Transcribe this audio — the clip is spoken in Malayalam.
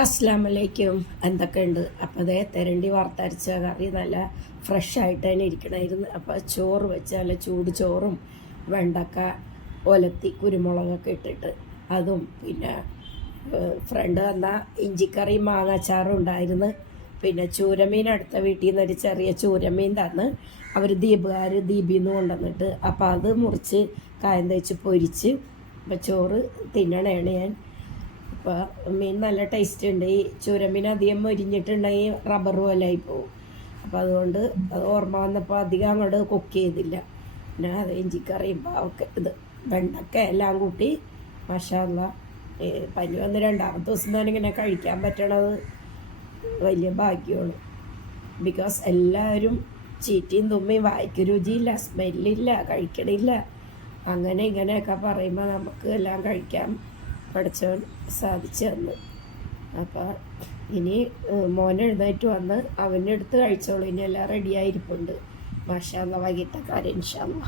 അസ്സലാമലൈക്കും. എന്തൊക്കെയുണ്ട്? അപ്പോൾ അതേ തെരണ്ടി വറുത്തരച്ച കറി നല്ല ഫ്രഷായിട്ട് തന്നെ ഇരിക്കണമായിരുന്നു. അപ്പോൾ ചോറ് വെച്ച് നല്ല ചൂട് ചോറും വെണ്ടക്ക ഒലത്തി കുരുമുളകൊക്കെ ഇട്ടിട്ട് അതും പിന്നെ ഫ്രണ്ട് വന്ന ഇഞ്ചിക്കറിയും മാങ്ങാച്ചാറും ഉണ്ടായിരുന്നു. പിന്നെ ചൂരമീൻ അടുത്ത വീട്ടിൽ നിന്ന് ഒരു ചെറിയ ചൂരമീൻ തന്ന് അവർ ദീപിന്ന് കൊണ്ടുവന്നിട്ട് അപ്പോൾ അത് മുറിച്ച് കായം തേച്ച് പൊരിച്ച് അപ്പോൾ ചോറ് തിന്നണേണ് ഞാൻ. അപ്പോൾ മീൻ നല്ല ടേസ്റ്റ് ഉണ്ട്. ഈ ചൂരമീൻ അധികം മൊരിഞ്ഞിട്ടുണ്ടെങ്കിൽ റബ്ബർ പോലെ ആയി പോകും. അപ്പോൾ അതുകൊണ്ട് അത് ഓർമ്മ വന്നപ്പോൾ അധികം അങ്ങോട്ട് കുക്ക് ചെയ്തില്ല. പിന്നെ അത് ഇഞ്ചിക്കറിയും പാവൊക്കെ ഇത് വെണ്ടക്ക എല്ലാം കൂട്ടി മാഷാഅല്ലാ. പനി വന്ന് രണ്ടാമത്തെ ദിവസം തന്നെ ഇങ്ങനെ കഴിക്കാൻ പറ്റണത് വലിയ ഭാഗ്യമാണ്. ബിക്കോസ് എല്ലാവരും ചീറ്റിയും തുമ്മിയും വായിക്ക് രുചിയില്ല, സ്മെല്ലില്ല, കഴിക്കണില്ല, അങ്ങനെ ഇങ്ങനെയൊക്കെ പറയുമ്പോൾ നമുക്ക് എല്ലാം കഴിക്കാൻ പഠിച്ചവൻ സാധിച്ചു തന്നു. അപ്പോൾ ഇനി മോൻ എഴുന്നേറ്റ് വന്ന് അവൻ്റെ അടുത്ത് കഴിച്ചോളൂ. ഇനി എല്ലാം റെഡിയായിരിപ്പുണ്ട്. മാഷാ അല്ലാ. വൈകിട്ടക്കാരൻ ഇൻഷാ അല്ലാ.